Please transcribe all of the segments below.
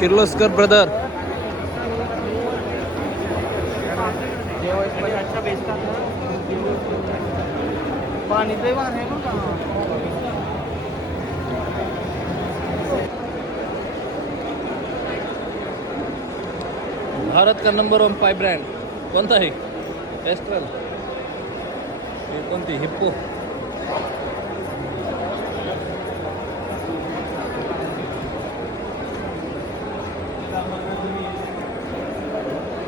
Kirloskar brother. पाणी ते वाहन आहे बघा. भारत का नंबर 1 पाईप ब्रँड कोणता आहे? एस्ट्रल. हे कोणती? हिप्पो.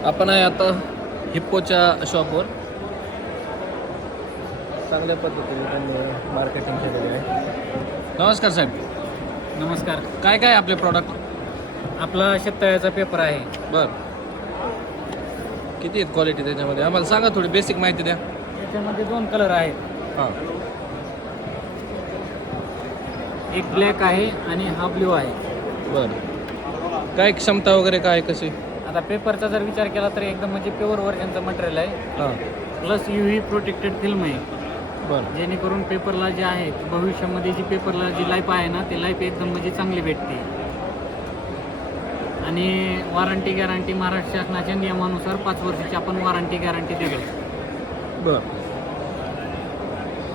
आपण आहे आता हिप्पोच्या शॉपवर. चांगल्या पद्धतीने त्यांनी मार्केटिंग केलेली आहे. नमस्कार साहेब. नमस्कार. काय काय आपले प्रॉडक्ट? आपला शेततळ्याचा पेपर आहे. बर, किती आहेत क्वालिटी त्याच्यामध्ये? आम्हाला सांगा, थोडी बेसिक माहिती द्या. याच्यामध्ये 2 कलर आहेत. हां. एक ब्लॅक आहे आणि हा ब्ल्यू आहे. बरं, काय क्षमता वगैरे काय कशी? आता पेपरचा जर विचार केला तर एकदम म्हणजे प्युअर वर्जनचं मटेरियल आहे. हां. प्लस UV प्रोटेक्टेड फिल्म आहे. बरं. जेणेकरून पेपरला जे आहे भविष्यामध्ये जी पेपरला जी लाईफ आहे ना, ती लाईफ एकदम म्हणजे चांगली भेटते. आणि वॉरंटी गॅरंटी महाराष्ट्र शासनाच्या नियमानुसार 5 वर्षाची आपण वॉरंटी गॅरंटी देतो. बरं.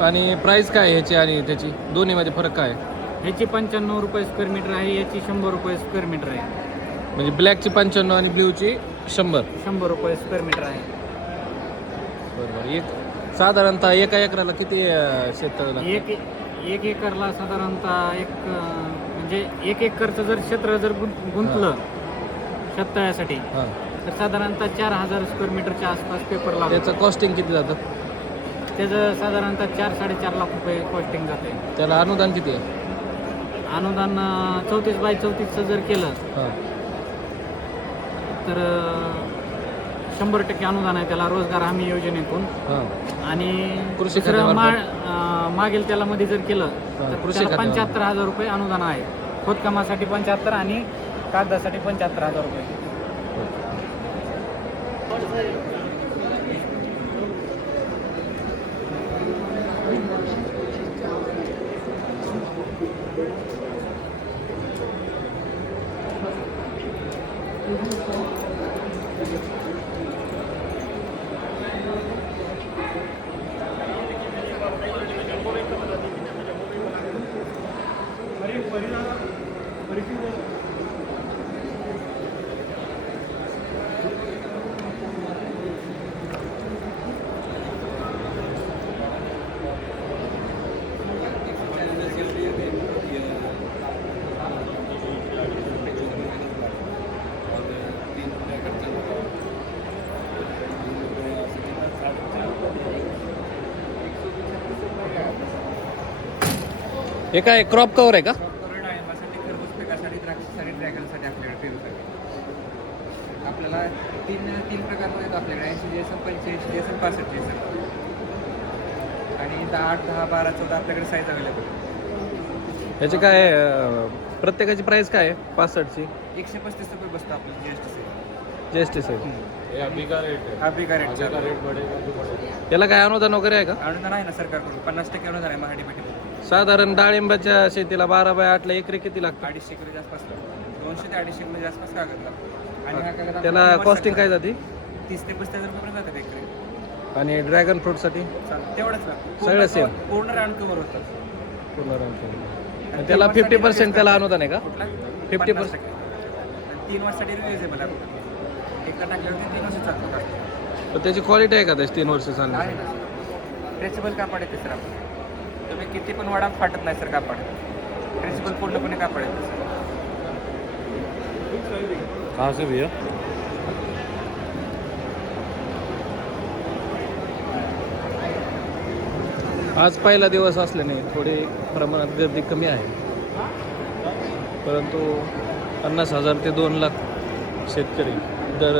आणि प्राईस काय आहे ह्याची आणि त्याची? दोन्हीमध्ये फरक काय आहे? ह्याची 95 रुपये स्क्वेअर मीटर आहे, याची 100 रुपये स्क्वेअर मीटर आहे. म्हणजे ब्लॅकची 95 आणि ब्ल्यूची 100. 100 रुपये स्क्वेअर मीटर आहे. बरोबर. एक साधारणतः एका एकराला किती शेततळं? एक एकरला साधारणतः म्हणजे 1 एकरचं जर क्षेत्र जर गुंतलं शेततळ्यासाठी हां, तर साधारणतः 4000 स्क्वेअर मीटरच्या आसपास पेपर लागतो. त्याचं कॉस्टिंग किती जातं? त्याचं साधारणतः 4-4.5 लाख रुपये कॉस्टिंग जाते. त्याला अनुदान किती आहे? अनुदान 34x34चं जर केलं हां. तर 100% अनुदान आहे त्याला रोजगार हमी योजनेतून. हां. आणि कृषी दुसरं खात्यामार्फत? मागेल त्याला मध्ये जर केलं हां, तर कृषी त्याला खात्यामार्फत. 75,000 रुपये अनुदान आहे. खोदकामासाठी 75 आणि कागदासाठी 75,000 रुपये. हे काय क्रॉप कव्हर आहे का? डाळिंबासाठी, खरबूज पिकासाठी, द्राक्षासाठी, ड्रॅगनसाठी आपल्याकडे पेरूसाठी आपल्याला तीन प्रकारमध्ये येतो आपल्याकडे. 80 GSM, 85 GSM, 65 GSM आणि 8, 10, 12, 14 आपल्याकडे साईज अवेलेबल आहे. ह्याची काय प्रत्येकाची प्राईस काय आहे? 65ची 135 रुपये बसतो आपलं GST सहित. हा बिगा रेट. त्याला काय अनुदान वगैरे आहे का? अनुदान आहे ना सरकारकडून. 50% अनुदान आहे महाडी पेटी. साधारण डाळिंबाच्या शेतीला 12/8 एकरी किती लागतं? 250 किलोच्या आसपास 200 ते 250 किलोच्या आसपास कागद लागतो. आणि हा कागद त्याला कॉस्टिंग काय जाते? 30 ते 35,000 रुपये जातात एकरी. आणि ड्रॅगन फ्रूटसाठी तेवढंच लागतं. सगळं सेम? पूर्ण रान कव्हर होतं. पूर्ण आणि त्याला 50% त्याला अनुदान आहे का? कुठला 50%. 3 वर्षासाठी रियुजेबल आहे. एकदा टाकल्यावर 3 वर्ष चालतो. तर त्याची क्वालिटी आहे का त्याची 3 वर्ष चालणार? आहे ना स्ट्रेचेबल कापड आहे ते सर. आपण तुम्ही किती पण वाडा फाटत नाही सर कापड. स्ट्रेचेबल पूर्णपणे कापड आहे सर. कहाँ से भैया? आज पहिला दिवस असल्याने थोडी प्रमाणात गर्दी कमी आहे, परंतु 50,000 ते 2 लाख शेतकरी दर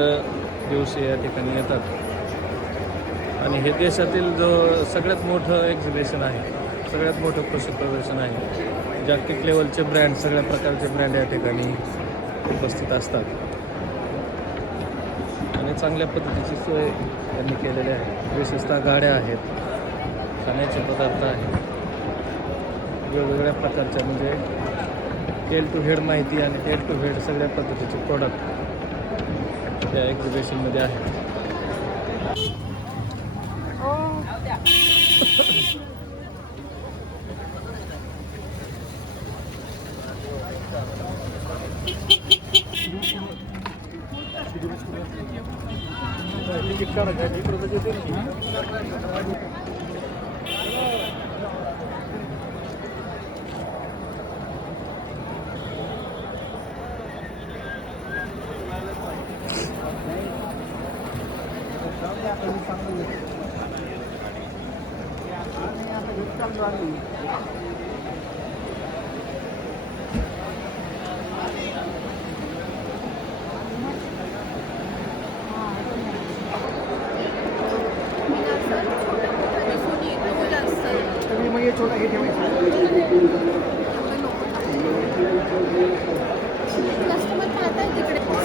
दिवशी या ठिकाणी येतात. आणि हे देशातील जो सगळ्यात मोठं एक्झिबिशन आहे, सगळ्यात मोठं कृषी प्रदर्शन आहे. जागतिक लेवलचे ब्रँड, सगळ्या प्रकारचे ब्रँड या ठिकाणी उपस्थित असतात आणि चांगल्या पद्धतीची सोय त्यांनी केलेली आहे. विशेषतः गाड्या आहेत, खाण्याचे पदार्थ आहेत, वेगवेगळ्या प्रकारच्या म्हणजे टेल टू हेड माहिती आणि टेल टू हेड सगळ्या पद्धतीचे प्रोडक्ट या एक्झिबिशनमध्ये आहे.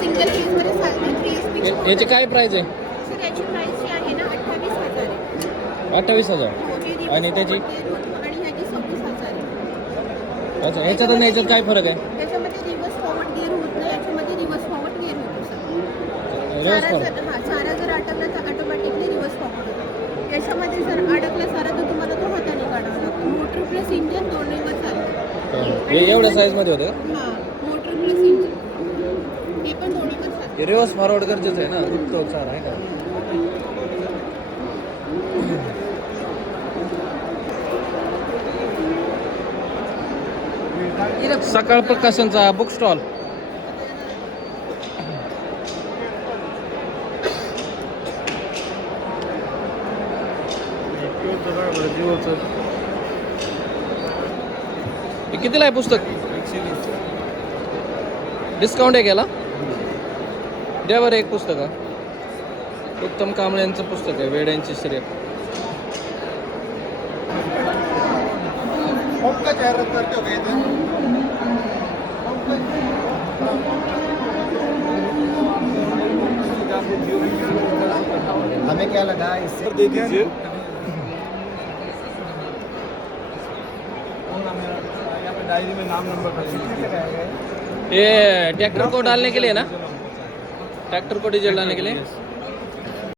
सिंगल पीस मध्ये चालते 3 याची काय प्राइस आहे? सर याची प्राइस जी आहे ना 28,000 आहे. 28,000. आणि त्याची? आणि ह्याची 26,000 आहे. अच्छा, याच्यात आणि याच्यात काय फरक आहे? याच्यामध्ये रिव्हर्स फॉरवर्ड गिअर होत नाही, याच्यामध्ये रिव्हर्स फॉरवर्ड गिअर होतो सर. Reverse forward. चारा जर अटकला तर ऑटोमॅटिकली रिव्हर्स फॉरवर्ड होतो. याच्यामध्ये जर अडकला सारा तर तुम्हाला तो हाताने काढावा लागतो. मोटर प्लस इंजन दोन्हीवर चालतं. हे एवढ्या साईजमध्ये होतं? हां, मोटर प्लस इंजन हे पण दोन्हीवर चालतं. रिव्हर्स फॉरवर्ड गरजेचं आहे ना, दुखतो चार आहे का? सकाळ प्रकाशनचा बुक स्टॉल. हे कितीला आहे पुस्तक? डिस्काउंट आहे केला? द्या बरं एक पुस्तक. उत्तम कांबळे यांचं पुस्तक आहे, वेड्यांची शर्यत. हमें क्या लगा इससे दे दीजिए. डायरी में नाम नंबर ये ट्रैक्टर को डालने के लिए ना, ट्रैक्टर को डीजल डालने के लिए